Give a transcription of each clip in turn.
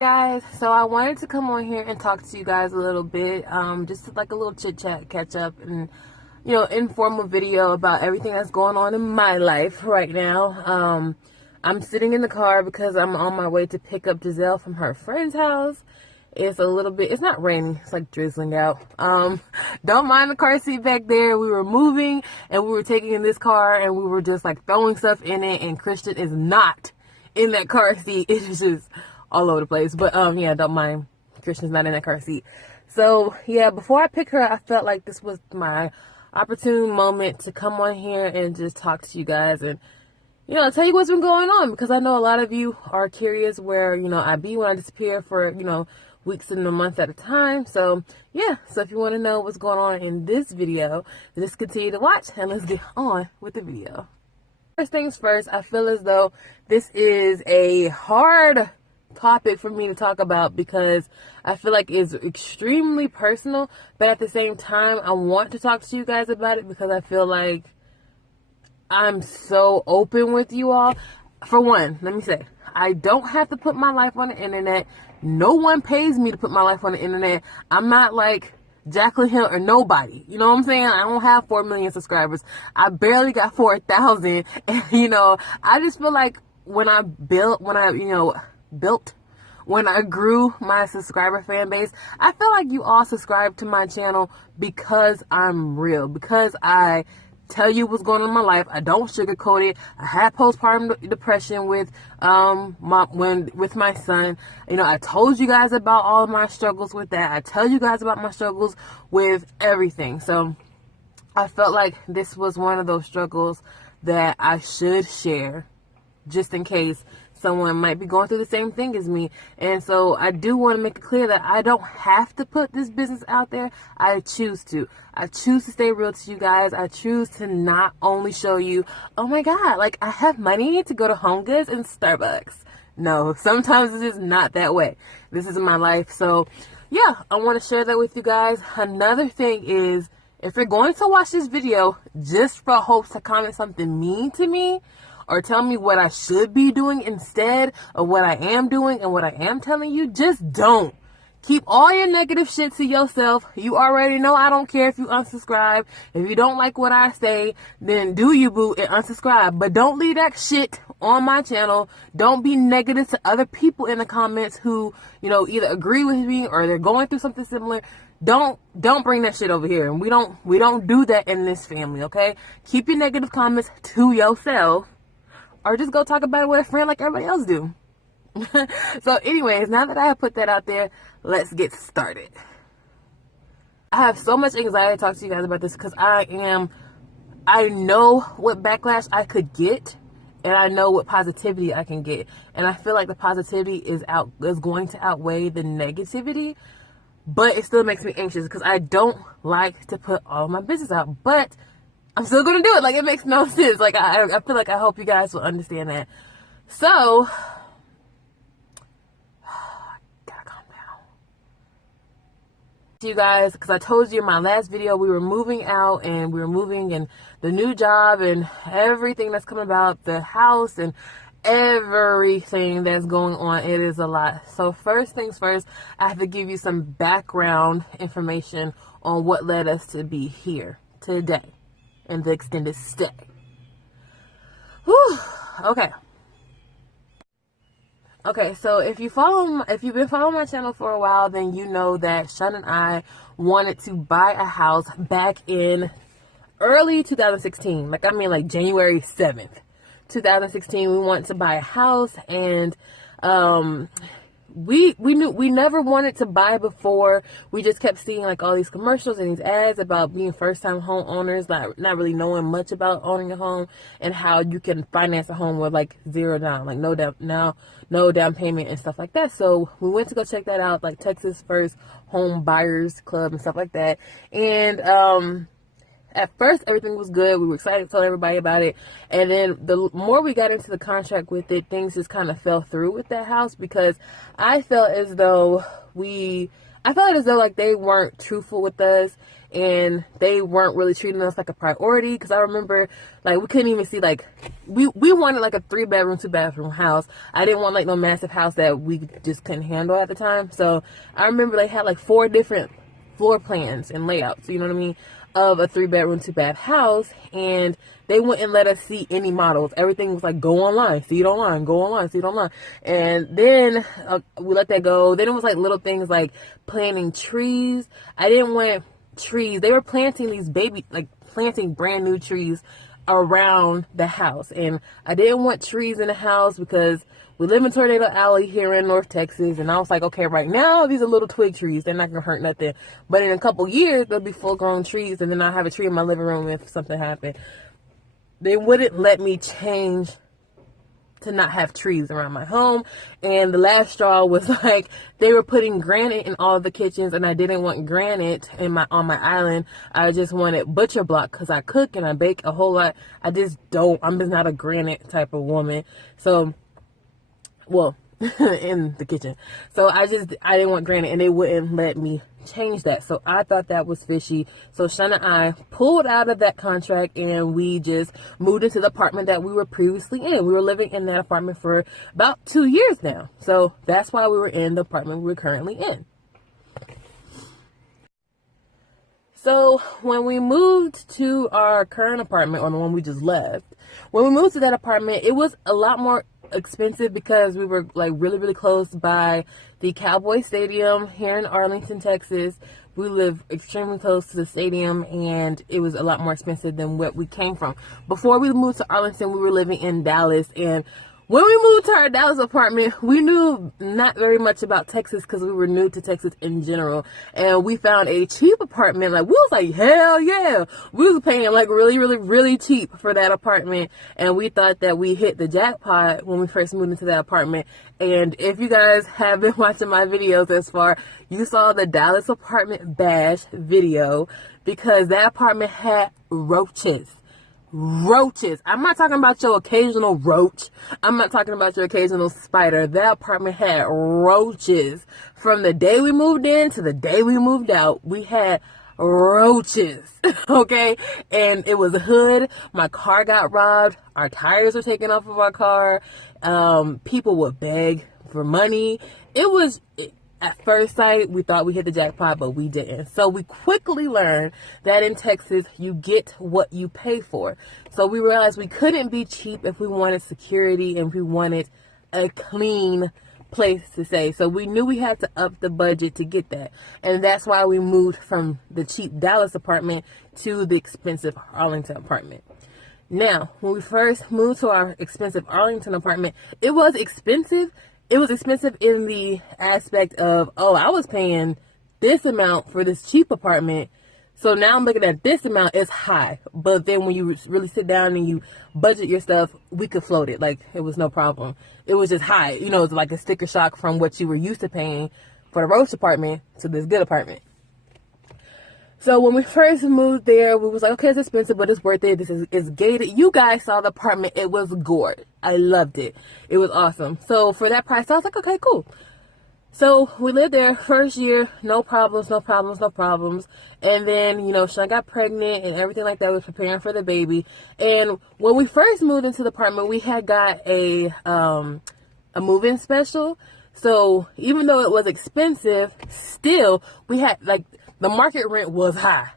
Guys, so I wanted to come on here and talk to you guys a little bit, just like a little chit chat, catch up, and informal video about everything that's going on in my life right now. I'm sitting in the car because I'm on my way to pick up Giselle from her friend's house. It's it's not raining, it's like drizzling out. Don't mind the car seat back there. We were moving and we were taking in this car and we were just like throwing stuff in it, and Christian is not in that car seat. It's just all over the place. But yeah, don't mind. Christian's not in that car seat. So yeah, before I pick her, I felt like this was my opportune moment to come on here and just talk to you guys and tell you what's been going on, because I know a lot of you are curious where I be when I disappear for weeks and a month at a time. So yeah, so if you want to know what's going on in this video, just continue to watch and let's get on with the video. First things first, I feel as though this is a hard topic for me to talk about because I feel like it's extremely personal, but at the same time I want to talk to you guys about it because I feel like I'm so open with you all. For one, let me say, I don't have to put my life on the internet. No one pays me to put my life on the internet. I'm not like Jacqueline Hill or nobody. You know what I'm saying? I don't have 4 million subscribers. I barely got 4,000. And I just feel like when I grew my subscriber fan base, I feel like you all subscribe to my channel because I'm real, because I tell you what's going on in my life. I don't sugarcoat it. I had postpartum depression with my son. I told you guys about all of my struggles with that. I tell you guys about my struggles with everything. So I felt like this was one of those struggles that I should share, just in case someone might be going through the same thing as me. And so I do want to make it clear that I don't have to put this business out there. I choose to. I choose to stay real to you guys. I choose to not only show you, oh my God, like I have money to go to Home Goods and Starbucks. No, sometimes it's just not that way. This is my life. So yeah, I want to share that with you guys. Another thing is, if you're going to watch this video just for hopes to comment something mean to me, or tell me what I should be doing instead of what I am doing and what I am telling you, just don't. Keep all your negative shit to yourself. You already know I don't care if you unsubscribe. If you don't like what I say, then do you, boo, and unsubscribe. But don't leave that shit on my channel. Don't be negative to other people in the comments who, either agree with me or they're going through something similar. Don't bring that shit over here. And we don't do that in this family, okay? Keep your negative comments to yourself. Or just go talk about it with a friend like everybody else do. So anyways, now that I have put that out there, let's get started. I have so much anxiety to talk to you guys about this because I know what backlash I could get, and I know what positivity I can get. And I feel like the positivity is going to outweigh the negativity, but it still makes me anxious because I don't like to put all my business out. But I'm still gonna do it. Like, it makes no sense. Like, I feel like I hope you guys will understand that. So, gotta calm down. You guys, because I told you in my last video we were moving out, and we were moving, and the new job and everything that's coming about, the house and everything that's going on. It is a lot. So first things first, I have to give you some background information on what led us to be here today and the extended stay. Whew. Okay, so if you've been following my channel for a while, then you know that Sean and I wanted to buy a house back in early 2016. Like January 7th, 2016. We wanted to buy a house, and we knew we never wanted to buy before. We just kept seeing like all these commercials and these ads about being first-time home owners, not really knowing much about owning a home and how you can finance a home with like zero down, like no down payment and stuff like that. So we went to go check that out, like Texas First Home Buyers Club and stuff like that. And at first, everything was good. We were excited to tell everybody about it. And then the more we got into the contract with it, things just kind of fell through with that house because I felt as though I felt as though like they weren't truthful with us, and they weren't really treating us like a priority. Because I remember like we couldn't even see, like we wanted like a 3-bedroom 2-bathroom house. I didn't want like no massive house that we just couldn't handle at the time. So I remember they had like 4 different floor plans and layouts, you know what I mean, of a 3-bedroom 2-bath house, and they wouldn't let us see any models. Everything was like, go online, see it online, go online, see it online. And then we let that go. Then it was like little things like planting trees. I didn't want trees. They were planting these planting brand new trees around the house, and I didn't want trees in the house because we live in Tornado Alley here in North Texas, and I was like, okay, right now these are little twig trees, they're not gonna hurt nothing, but in a couple years they'll be full grown trees, and then I'll have a tree in my living room if something happened. They wouldn't let me change to not have trees around my home. And the last straw was like they were putting granite in all the kitchens, and I didn't want granite on my island. I just wanted butcher block because I cook and I bake a whole lot. I'm just not a granite type of woman. So, well, in the kitchen. So I didn't want granite, and they wouldn't let me change that. So I thought that was fishy. So Shana and I pulled out of that contract, and we just moved into the apartment that we were previously in. We were living in that apartment for about 2 years now. So that's why we were in the apartment we're currently in. So when we moved to our current apartment, or the one we just left, when we moved to that apartment, it was a lot more expensive because we were like really, really close by the Cowboy Stadium here in Arlington, Texas. We live extremely close to the stadium, and it was a lot more expensive than what we came from. Before we moved to Arlington, we were living in Dallas, and when we moved to our Dallas apartment, we knew not very much about Texas because we were new to Texas in general. And we found a cheap apartment. Like, we was like, hell yeah. We was paying like really, really, really cheap for that apartment. And we thought that we hit the jackpot when we first moved into that apartment. And if you guys have been watching my videos thus far, you saw the Dallas apartment bash video, because that apartment had roaches. I'm not talking about your occasional roach. I'm not talking about your occasional spider. That apartment had roaches. From the day we moved in to the day we moved out, we had roaches. Okay? And it was a hood. My car got robbed. Our tires were taken off of our car. People would beg for money. At first sight, we thought we hit the jackpot, but we didn't. So we quickly learned that in Texas, you get what you pay for. So we realized we couldn't be cheap if we wanted security and we wanted a clean place to stay. So we knew we had to up the budget to get that. And that's why we moved from the cheap Dallas apartment to the expensive Arlington apartment. Now, when we first moved to our expensive Arlington apartment, it was expensive. It was expensive in the aspect of, oh, I was paying this amount for this cheap apartment. So now I'm looking at this amount, it's high. But then when you really sit down and you budget your stuff, we could float it. Like, it was no problem. It was just high. You know, it's like a sticker shock from what you were used to paying for the roach apartment to this good apartment. So when we first moved there, we was like, okay, it's expensive, but it's worth it. It's gated. You guys saw the apartment. It was gourd. I loved it. It was awesome. So for that price, I was like, okay, cool. So we lived there first year, no problems. And then, you know, Sean got pregnant and everything like that. We was preparing for the baby. And when we first moved into the apartment, we had got a move-in special. So even though it was expensive, still we had like, the market rent was high.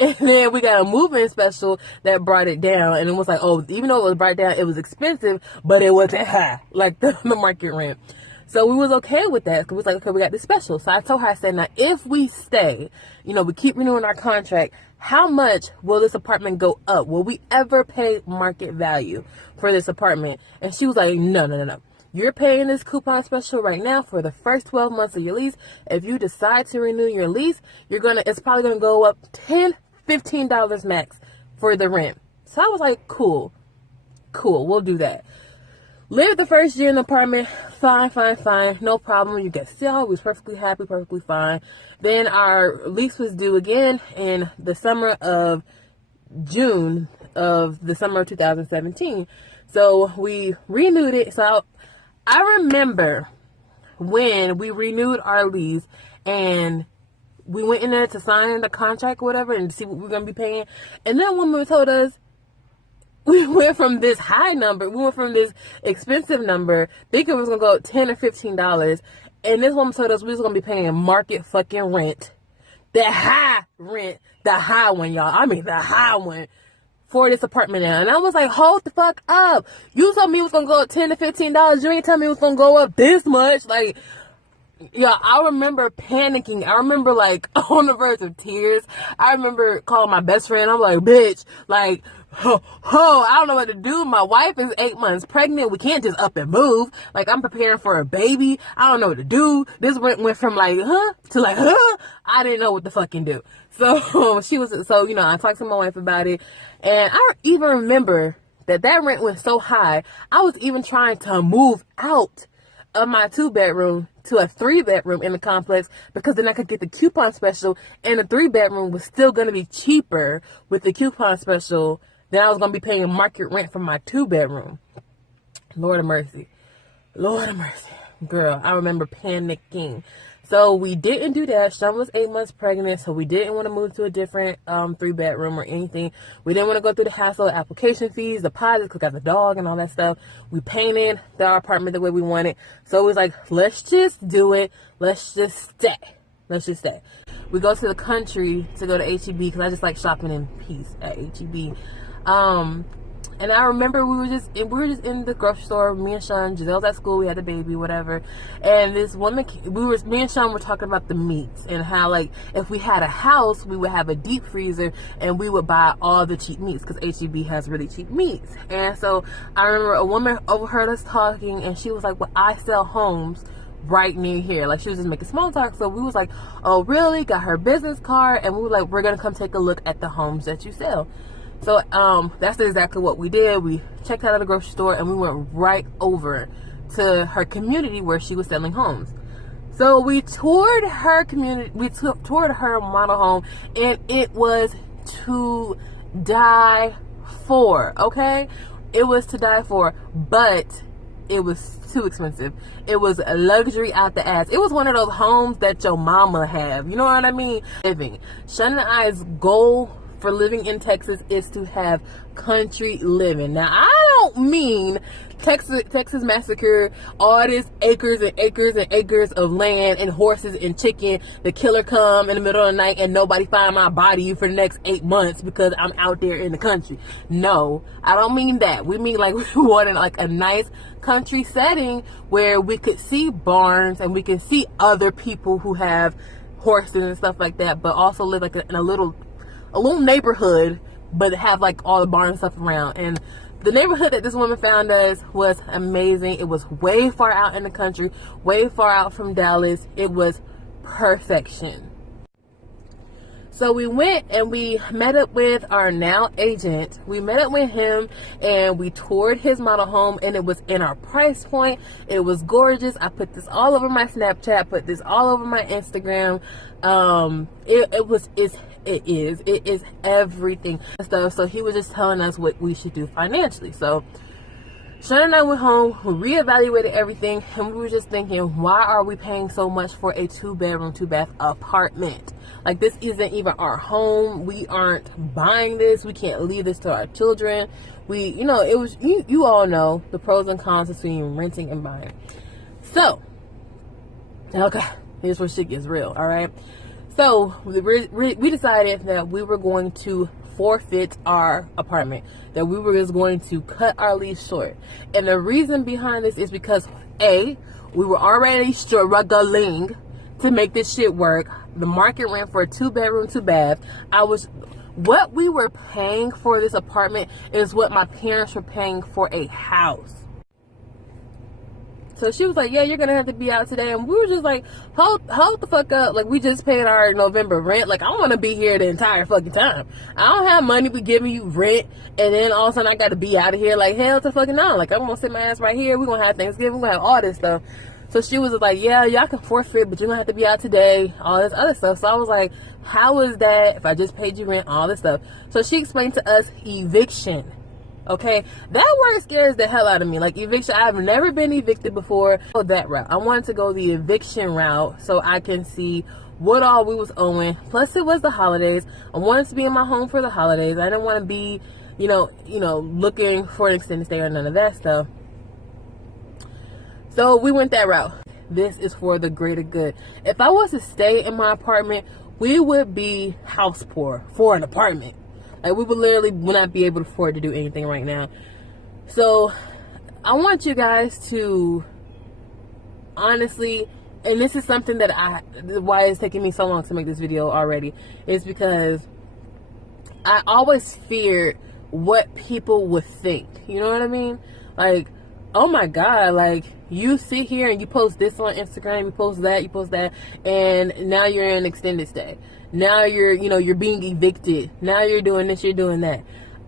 And then we got a move-in special that brought it down. And it was like, oh, even though it was brought down, it was expensive, but it wasn't high, like the market rent. So we was okay with that. Because we was like, okay, we got this special. So I told her, I said, now, if we stay, you know, we keep renewing our contract, how much will this apartment go up? Will we ever pay market value for this apartment? And she was like, no. You're paying this coupon special right now for the first 12 months of your lease. If you decide to renew your lease, it's probably going to go up $10, $15 max for the rent. So I was like, cool. We'll do that. Lived the first year in the apartment. Fine. No problem. You get still. We was perfectly happy, perfectly fine. Then our lease was due again in the summer of June of the summer of 2017. So we renewed it. So I remember when we renewed our lease and we went in there to sign the contract or whatever and see what we're going to be paying. And that woman told us we went from this high number, we went from this expensive number, thinking it was going to go $10 or $15. And this woman told us we was going to be paying market fucking rent. The high rent, the high one, y'all. I mean, the high one for this apartment now. And I was like, hold the fuck up. You told me it was going to go up $10 to $15. You ain't tell me it was going to go up this much. Like, yeah, I remember panicking. I remember, like, on the verge of tears. I remember calling my best friend. I'm like, bitch, like, I don't know what to do. My wife is 8 months pregnant. We can't just up and move. Like, I'm preparing for a baby. I don't know what to do. This went from like, to like, I didn't know what to fucking do. So, I talked to my wife about it. And I even remember that rent went so high, I was even trying to move out of my 2-bedroom to a 3-bedroom in the complex, because then I could get the coupon special, and the 3-bedroom was still going to be cheaper with the coupon special than I was going to be paying market rent for my 2-bedroom. Lord of mercy. Lord of mercy. Girl, I remember panicking. So we didn't do that. Sean was 8 months pregnant, so we didn't want to move to a different 3-bedroom or anything. We didn't want to go through the hassle of application fees, deposits, because we got the dog and all that stuff. We painted our apartment the way we wanted. So it was like, let's just do it. Let's just stay. Let's just stay. We go to the country to go to HEB, because I just like shopping in peace at HEB. And I remember we were just in the grocery store, me and Sean. Giselle's at school, we had the baby, whatever. And this woman, me and Sean were talking about the meats and how, like, if we had a house, we would have a deep freezer and we would buy all the cheap meats, because HEB has really cheap meats. And so I remember a woman overheard us talking, and she was like, well, I sell homes right near here. Like, she was just making small talk. So we was like, oh, really? Got her business card. And we were like, we're going to come take a look at the homes that you sell. So that's exactly what we did. We checked out of the grocery store and we went right over to her community where she was selling homes. So we toured her community, toured her model home, and it was to die for, okay? It was to die for, but it was too expensive. It was a luxury out the ass. It was one of those homes that your mama have. You know what I mean? Living. Shannon and I's goal for living in Texas is to have country living. Now, I don't mean Texas massacre, all this acres and acres and acres of land and horses and chicken. The killer come in the middle of the night and nobody find my body for the next 8 months because I'm out there in the country. No, I don't mean that. We mean like we wanted like a nice country setting where we could see barns and we can see other people who have horses and stuff like that, but also live like in a little neighborhood, but have like all the barn stuff around. And the neighborhood that this woman found us was amazing. It was way far out in the country, way far out from Dallas. It was perfection. So we went and we met up with our now agent. We met up with him and we toured his model home, and it was in our price point. It was gorgeous. I put this all over my Snapchat, put this all over my Instagram. It is everything and stuff. So he was just telling us what we should do financially. So Shannon and I went home, we reevaluated everything, and we were just thinking, why are we paying so much for a 2-bedroom, 2-bath apartment? Like, this isn't even our home. We aren't buying this. We can't leave this to our children. It was, you all know the pros and cons between renting and buying. So, okay, here's where shit gets real, all right? So we decided that we were going to forfeit our apartment, that we were just going to cut our lease short. And the reason behind this is because we were already struggling to make this shit work. The market rent for a 2-bedroom, 2-bath, what we were paying for this apartment is what my parents were paying for a house. So she was like, yeah, you're going to have to be out today. And we were just like, hold the fuck up. Like, we just paid our November rent. Like, I want to be here the entire fucking time. I don't have money for giving you rent. And then all of a sudden I got to be out of here. Like, hell to fucking no. Like, I'm going to sit my ass right here. We're going to have Thanksgiving. We're going to have all this stuff. So she was like, yeah, y'all can forfeit, but you're going to have to be out today. All this other stuff. So I was like, how is that if I just paid you rent? All this stuff. So she explained to us eviction. Okay, that word scares the hell out of me. Like eviction, I've never been evicted before. Go that route. I wanted to go the eviction route so I can see what all we was owing. Plus, it was the holidays. I wanted to be in my home for the holidays. I didn't want to be, looking for an extended stay or none of that stuff. So we went that route. This is for the greater good. If I was to stay in my apartment, we would be house poor for an apartment. Like, we would not be able to afford to do anything right now. So I want you guys to honestly, and this is something that why it's taking me so long to make this video already, is because I always feared what people would think. You know what I mean? Like, oh my God, like, you sit here and you post this on Instagram, you post that, and now you're in an extended stay. Now you're being evicted. Now you're doing this, you're doing that.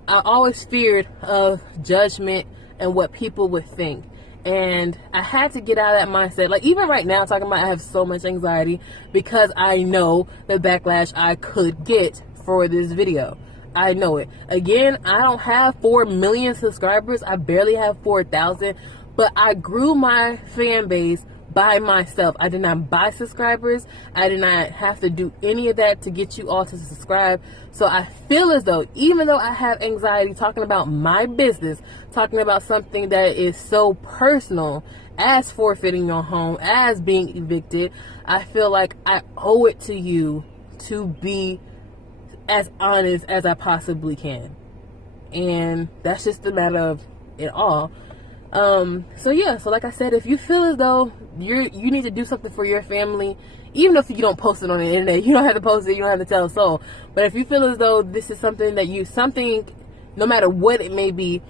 I always feared of judgment and what people would think. And I had to get out of that mindset. Like, even right now, talking about I have so much anxiety because I know the backlash I could get for this video. I know it. Again, I don't have 4 million subscribers. I barely have 4,000. But I grew my fan base by myself. I did not buy subscribers. I did not have to do any of that to get you all to subscribe. So I feel as though, even though I have anxiety talking about my business, talking about something that is so personal as forfeiting your home, as being evicted, I feel like I owe it to you to be as honest as I possibly can. And that's just the matter of it all. So like I said, if you feel as though you need to do something for your family, even if you don't post it on the internet, you don't have to post it, you don't have to tell a soul. But if you feel as though this is something that no matter what it may be,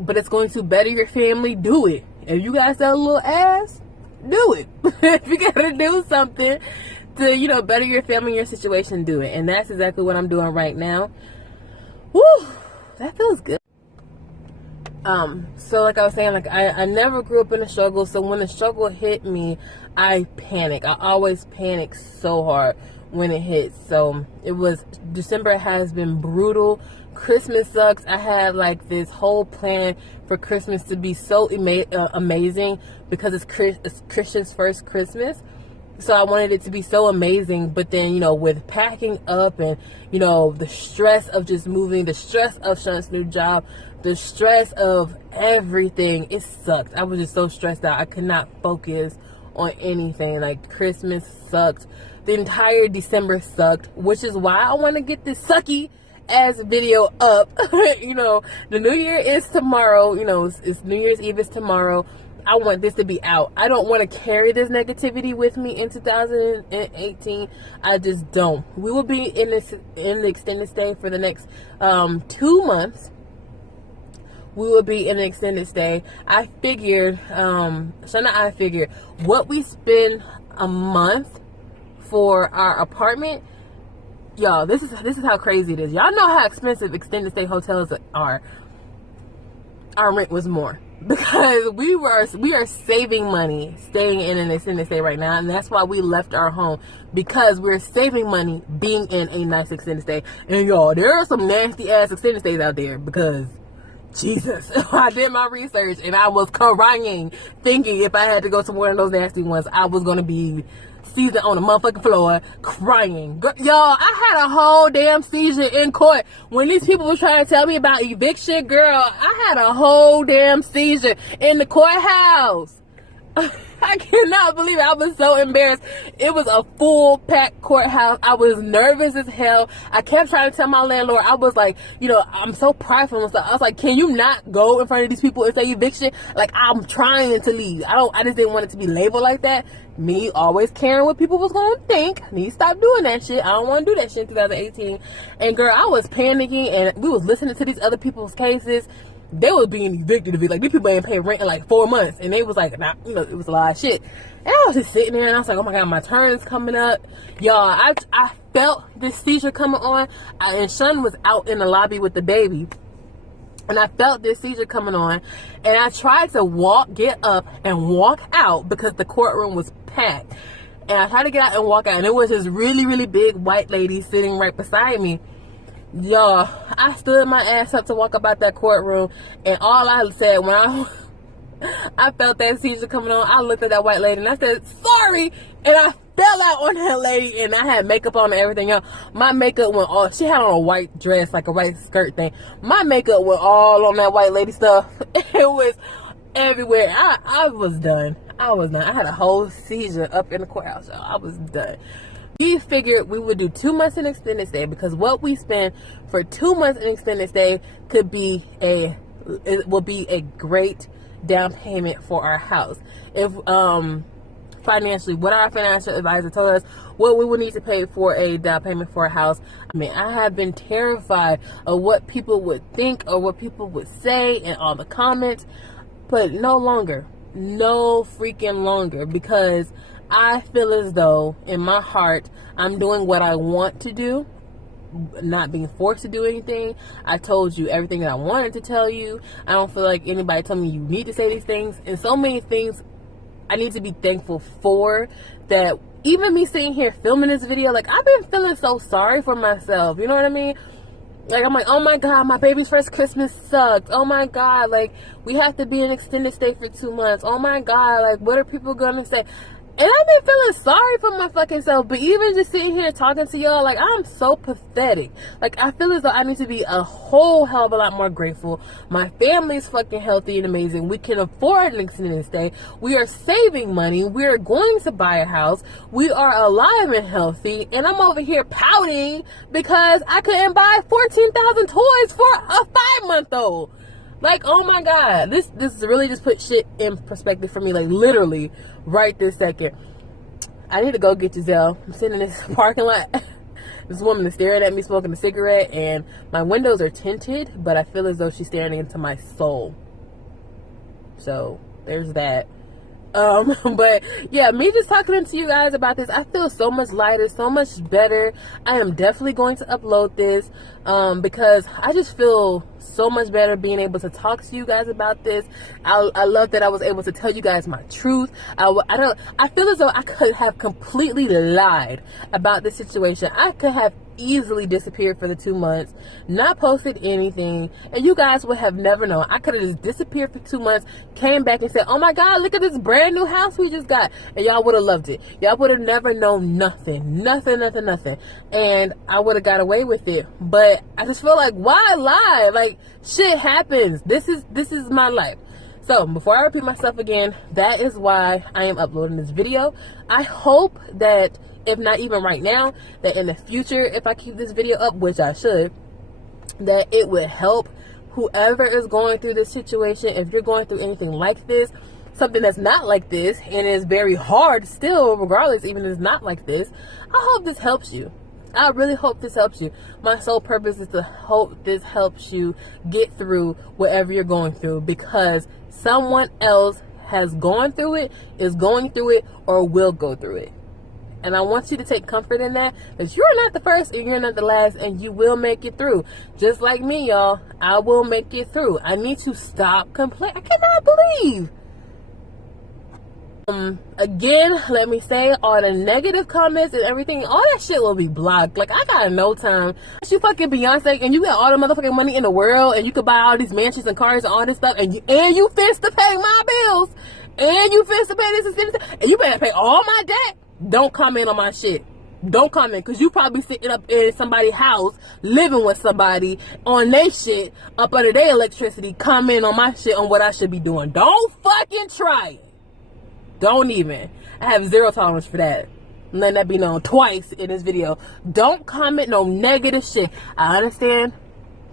but it's going to better your family, do it. If you guys sell a little ass, do it. If you gotta do something to, better your family, your situation, do it. And that's exactly what I'm doing right now. Woo, that feels good. So like I was saying, like I never grew up in a struggle. So when the struggle hit me, I panic. I always panic so hard when it hits. So December has been brutal. Christmas sucks. I had like this whole plan for Christmas to be so amazing because it's Christian's first Christmas. So I wanted it to be so amazing, but then, with packing up and, the stress of just moving, the stress of Sean's new job, the stress of everything, it sucked. I was just so stressed out. I could not focus on anything. Like, Christmas sucked. The entire December sucked, which is why I want to get this sucky ass video up. The New Year is tomorrow. It's New Year's Eve is tomorrow. I want this to be out. I don't want to carry this negativity with me in 2018. I just don't. We will be in the extended stay for the next 2 months. We will be in an extended stay. I figured what we spend a month for our apartment. Y'all, this is how crazy it is. Y'all know how expensive extended stay hotels are. Our rent was more. Because we are saving money staying in an extended stay right now, and that's why we left our home, because we're saving money being in a nice extended stay. And y'all, there are some nasty ass extended stays out there, because Jesus, I did my research and I was crying, thinking if I had to go to one of those nasty ones, I was gonna be seized on the motherfucking floor, crying. Y'all, I had a whole damn seizure in court when these people were trying to tell me about eviction. Girl, I had a whole damn seizure in the courthouse. I cannot believe it. I was so embarrassed. It was a full packed courthouse. I was nervous as hell. I kept trying to tell my landlord, I was like, I'm so prideful and stuff. I was like, can you not go in front of these people and say eviction? Like, I'm trying to leave. I just didn't want it to be labeled like that. Me always caring what people was going to think. Need to stop doing that shit. I don't want to do that shit in 2018. And girl, I was panicking, and we was listening to these other people's cases. They was being evicted of it. Like, these people ain't paid rent in like 4 months. And they was like, it was a lot of shit. And I was just sitting there and I was like, oh my God, my turn is coming up. Y'all, I felt this seizure coming on. And Sean was out in the lobby with the baby. And I felt this seizure coming on. And I tried to get up and walk out because the courtroom was packed. And I tried to get out and walk out. And it was this really, really big white lady sitting right beside me. Y'all, I stood my ass up to walk about that courtroom, and all I said when I felt that seizure coming on, I looked at that white lady and I said, sorry, and I fell out on that lady, and I had makeup on and everything else. My makeup went all, she had on a white dress, like a white skirt thing. My makeup went all on that white lady stuff. It was everywhere. I was done. I was done. I had a whole seizure up in the courthouse, y'all. I was done. We figured we would do 2 months in extended stay, because what we spend for 2 months in extended stay it will be a great down payment for our house. If financially, what our financial advisor told us what we would need to pay for a down payment for a house. I mean, I have been terrified of what people would think or what people would say in all the comments, but no longer, no freaking longer, because I feel as though in my heart I'm doing what I want to do, not being forced to do anything. I told you everything that I wanted to tell you. I don't feel like anybody told me you need to say these things, and so many things I need to be thankful for. That even me sitting here filming this video, like, I've been feeling so sorry for myself, you know what I mean? Like, I'm like, oh my god, my baby's first Christmas sucked. Oh my god, like, we have to be in extended stay for 2 months. Oh my god, like, what are people gonna say? And I've been feeling sorry for my fucking self. But even just sitting here talking to y'all, like, I'm so pathetic. Like, I feel as though I need to be a whole hell of a lot more grateful. My family's fucking healthy and amazing. We can afford an extended stay. We are saving money. We are going to buy a house. We are alive and healthy. And I'm over here pouting because I couldn't buy 14,000 toys for a 5-month-old. Like, oh my god, this really just put shit in perspective for me, like, literally right this second. I need to go get Giselle. I'm sitting in this parking lot. This woman is staring at me smoking a cigarette, and my windows are tinted, but I feel as though she's staring into my soul. So there's that. But yeah, me just talking to you guys about this, I feel so much lighter, so much better. I am definitely going to upload this because I just feel so much better being able to talk to you guys about this. I love that I was able to tell you guys my truth. I feel as though I could have completely lied about this situation. I could have easily disappeared for the 2 months, not posted anything, and you guys would have never known. I could have just disappeared for 2 months, came back and said, oh my god, look at this brand new house we just got, and y'all would have loved it. Y'all would have never known nothing, and I would have got away with it. But I just feel like, why lie? Like, shit happens. This is my life. So before I repeat myself again, that is why I am uploading this video. I hope that, if not even right now, that in the future, if I keep this video up, which I should, that it would help whoever is going through this situation. If you're going through anything like this, something that's not like this, and is very hard still, regardless, even if it's not like this, I hope this helps you. I really hope this helps you. My sole purpose is to hope this helps you get through whatever you're going through, because someone else has gone through it, is going through it, or will go through it. And I want you to take comfort in that you're not the first and you're not the last, and you will make it through. Just like me, y'all. I will make it through. I need to stop complaining. I cannot believe. Again, let me say, all the negative comments and everything, all that shit will be blocked. Like, I got no time. You fucking Beyonce, and you got all the motherfucking money in the world, and you could buy all these mansions and cars and all this stuff, and you fins to pay my bills, and you fins to pay this and you better pay all my debt. Don't comment on my shit. Don't comment, because you probably sitting up in somebody's house, living with somebody on their shit, up under their electricity, comment on my shit, on what I should be doing. Don't fucking try it. Don't even. I have zero tolerance for that. I'm letting that be known twice in this video. Don't comment no negative shit. I understand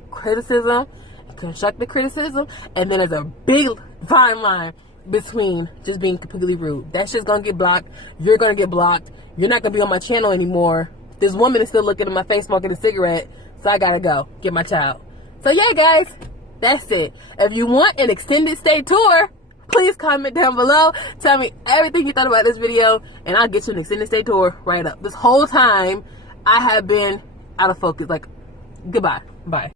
criticism, constructive criticism, and then there's a big fine line between just being completely rude. That shit's gonna get blocked. You're gonna get blocked. You're not gonna be on my channel anymore. This woman is still looking at my face smoking a cigarette, so I gotta go get my child. So yeah, guys, that's it. If you want an extended stay tour, please comment down below. Tell me everything you thought about this video, and I'll get you an extended stay tour right up. This whole time I have been out of focus. Like, goodbye. Bye.